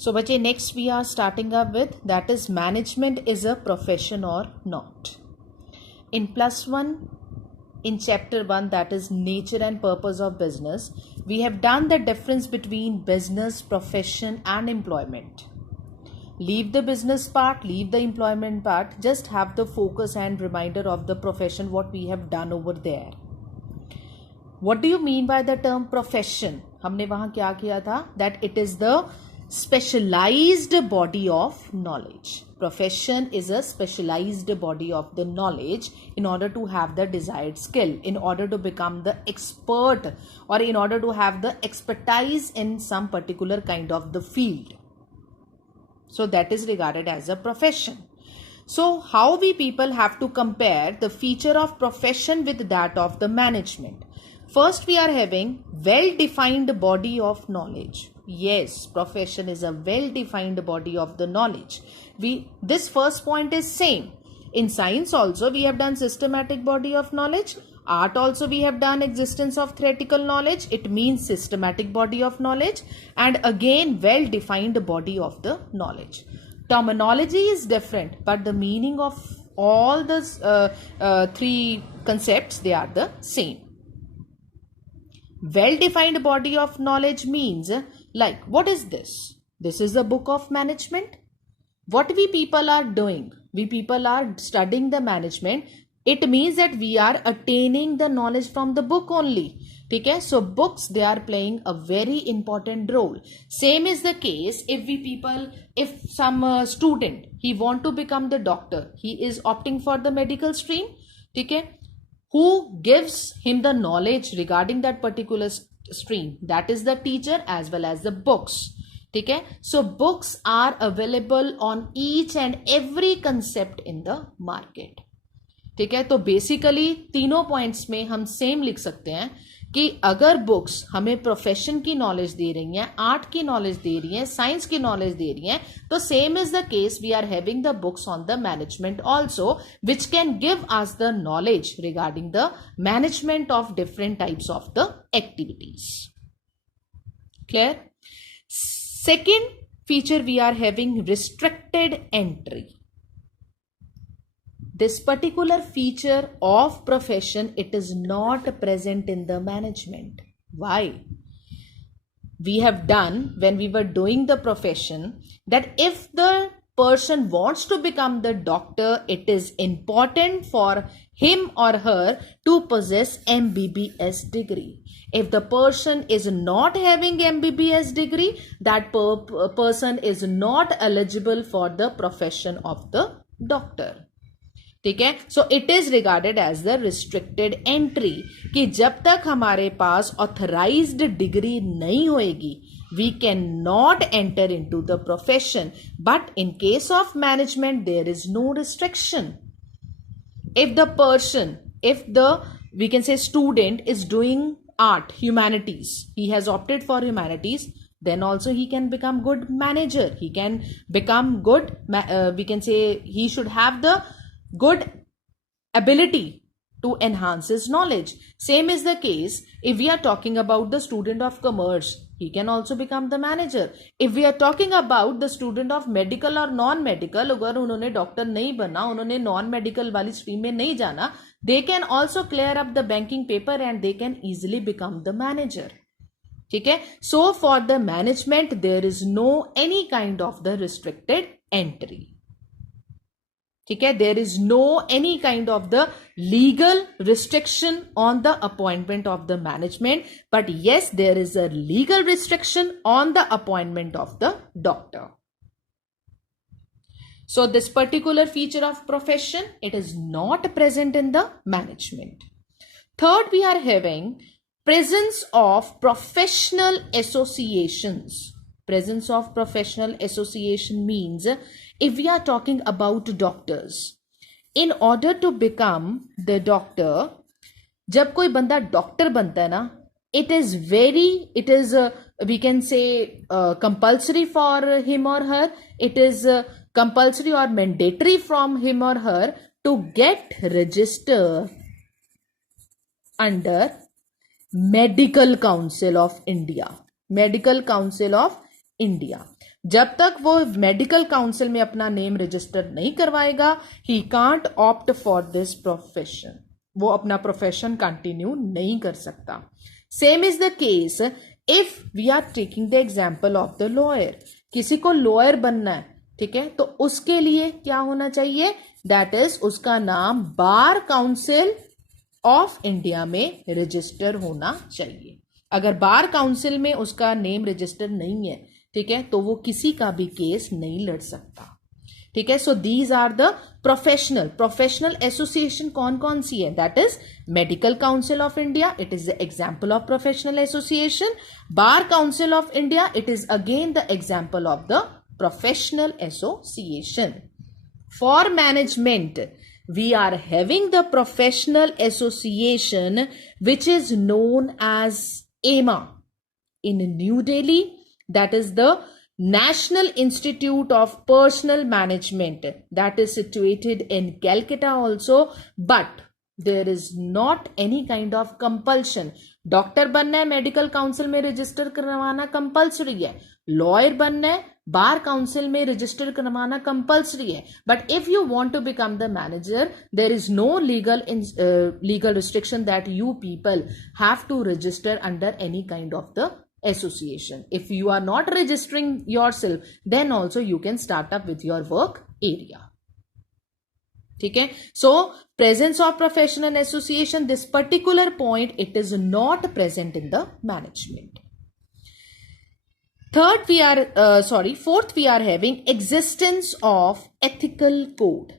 So bache, next we are starting up with, that is, management is a profession or not. In +1, in chapter 1, that is nature and purpose of business, we have done the difference between business, profession and employment. Leave the business part, leave the employment part, just have the focus and reminder of the profession, what we have done over there. What do you mean by the term profession? हमने वहाँ क्या किया था? That it is the specialized body of knowledge. Profession is a specialized body of the knowledge in order to have the desired skill, in order to become the expert, or in order to have the expertise in some particular kind of the field. So that is regarded as a profession. So how we people have to compare the feature of profession with that of the management? First, we are having well-defined body of knowledge. Yes, profession is a well-defined body of the knowledge. This first point is same. In science also we have done systematic body of knowledge. Art also we have done existence of theoretical knowledge. It means systematic body of knowledge. And again, well-defined body of the knowledge. Terminology is different, but the meaning of all the three concepts, they are the same. Well-defined body of knowledge means, like, what is this? This is a book of management. What we people are doing? We people are studying the management. It means that we are attaining the knowledge from the book only. Okay? So books, they are playing a very important role. Same is the case if some student, he want to become the doctor. He is opting for the medical stream. Okay? Who gives him the knowledge regarding that particular stream? That is the teacher as well as the books. Okay? So books are available on each and every concept in the market. ठीक है, तो basically तीनों points में हम same लिख सकते हैं कि अगर बुक्स हमें प्रोफेशन की नॉलेज दे रही हैं, आर्ट की नॉलेज दे रही हैं, साइंस की नॉलेज दे रही हैं, तो same is the case we are having the books on the management also, which can give us the knowledge regarding the management of different types of the activities. Clear? Second feature we are having restricted entry. This particular feature of profession, it is not present in the management. Why? We have done, when we were doing the profession, that if the person wants to become the doctor, it is important for him or her to possess MBBS degree. If the person is not having MBBS degree, that person is not eligible for the profession of the doctor. ठीक है? So it is regarded as the restricted entry, कि जब तक हमारे पास authorised degree नहीं होएगी, we can not enter into the profession. But in case of management there is no restriction. if the we can say student is doing art, humanities, he has opted for humanities, then also he can become good manager, he can become good, we can say he should have the good ability to enhance his knowledge. Same is the case if we are talking about the student of commerce, he can also become the manager. If we are talking about the student of medical or non-medical, अगर उन्होंने doctor नहीं बना, उन्होंने non-medical वाली stream में नहीं जाना, they can also clear up the banking paper and they can easily become the manager. ठीक है? So for the management there is no any kind of the restricted entry. ठीक है? There is no any kind of the legal restriction on the appointment of the management, but yes, there is a legal restriction on the appointment of the doctor. So this particular feature of profession, it is not present in the management. Third, we are having presence of professional associations. Presence of professional association means, if we are talking about doctors, in order to become the doctor, जब कोई बंदा doctor बनता है ना, it is we can say compulsory for him or her, it is compulsory or mandatory from him or her to get registered under Medical Council of India. Medical Council of India. जब तक वो medical council में अपना name register नहीं करवाएगा, he can't opt for this profession, वो अपना profession continue नहीं कर सकता। Same is the case if we are taking the example of the lawyer. किसी को लॉयर बनना है, ठीक है, तो उसके लिए क्या होना चाहिए, दैट इज उसका नाम बार काउंसिल ऑफ इंडिया में रजिस्टर होना चाहिए। अगर बार काउंसिल में उसका नेम रजिस्टर नहीं है, ठीक है, तो वो किसी का भी केस नहीं लड़ सकता। ठीक है, so these are the professional association कौन कौन सी है, that is medical council of India, it is the example of professional association. Bar council of India, it is again the example of the professional association. For management we are having the professional association which is known as AIMA in New Delhi, that is the National Institute of Personnel Management, that is situated in Calcutta also, but there is not any kind of compulsion. Doctor बनना है, medical council में register करवाना compulsory है। Lawyer बनना है, bar council में register करवाना compulsory है। But if you want to become the manager, there is no legal restriction that you people have to register under any kind of the association. If you are not registering yourself, then also you can start up with your work area. ठीक है, so presence of professional association, this particular point, it is not present in the management. Fourth, we are having existence of ethical code.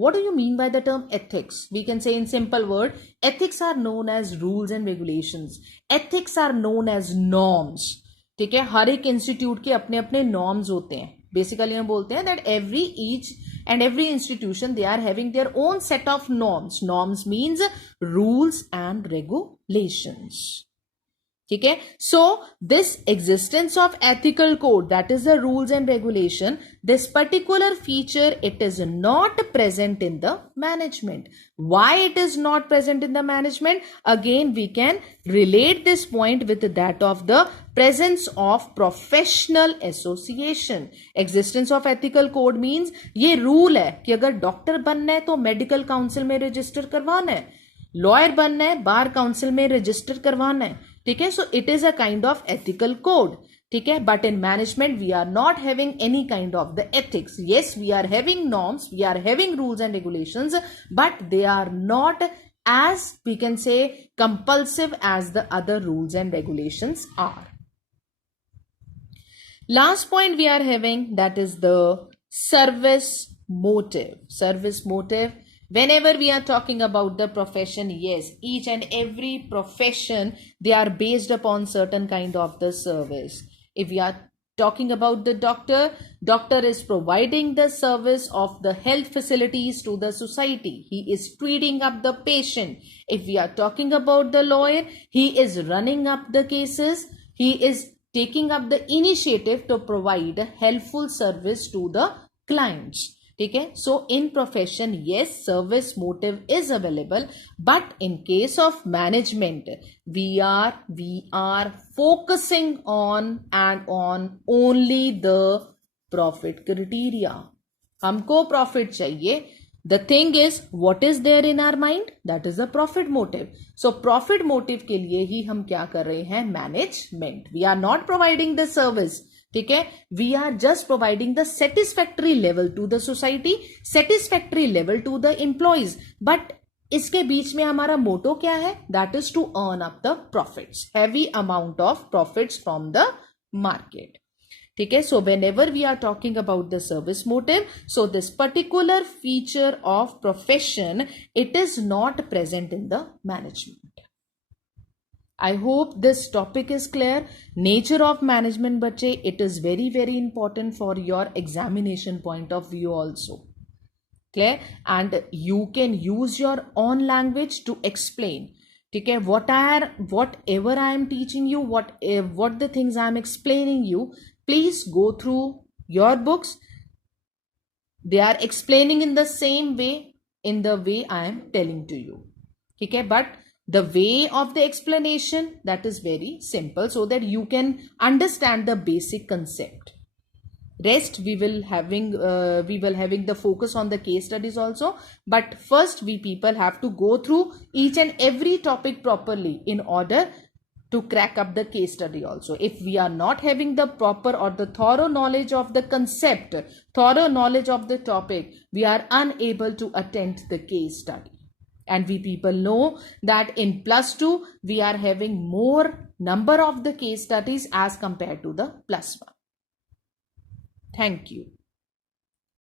What do you mean by the term ethics? We can say in simple word, ethics are known as rules and regulations. Ethics are known as norms. ठीक है, हर एक institute के अपने अपने norms होते हैं। Basically हम बोलते हैं that every institution, they are having their own set of norms. Norms means rules and regulations. ठीक है, so this existence of ethical code, that is the rules and regulation, this particular feature, it is not present in the management. Why it is not present in the management? Again, we can relate this point with that of the presence of professional association. Existence of ethical code means ये rule है कि अगर doctor बनना है तो medical council में register करवाना है, लॉयर बनना है बार काउंसिल में रजिस्टर करवाना है। ठीक है, so it is a kind of ethical code. ठीक है, but in management we are not having any kind of the ethics. Yes, we are having norms, we are having rules and regulations, but they are not as we can say compulsive as the other rules and regulations are. Last point we are having, that is the service motive. Service motive, whenever we are talking about the profession, yes, each and every profession, they are based upon certain kind of the service. If we are talking about the doctor is providing the service of the health facilities to the society. He is treating up the patient. If we are talking about the lawyer, he is running up the cases. He is taking up the initiative to provide a helpful service to the clients. ठीक है, so in profession, yes, service motive is available, but in case of management, we are focusing on only the profit criteria. हमको profit चाहिए. The thing is, what is there in our mind? That is the profit motive. So profit motive के लिए ही हम क्या कर रहे हैं? Management. We are not providing the service. ठीक है, we are just providing the satisfactory level to the society, satisfactory level to the employees, but इसके बीच में हमारा मोटो क्या है? That is to earn up the profits, heavy amount of profits from the market. ठीक है, so whenever we are talking about the service motive, so this particular feature of profession, it is not present in the management. I hope this topic is clear. Nature of management, बच्चे, it is very very important for your examination point of view also. Clear? And you can use your own language to explain. ठीक है, whatever I am teaching you, what the things I am explaining you, please go through your books. They are explaining in the same way, in the way I am telling to you. ठीक है, but the way of the explanation, that is very simple, so that you can understand the basic concept. Rest we will having the focus on the case studies also, but first we people have to go through each and every topic properly in order to crack up the case study also. If we are not having the proper or the thorough knowledge of the concept, thorough knowledge of the topic, we are unable to attend the case study. And we people know that in +2 we are having more number of the case studies as compared to the +1. Thank you.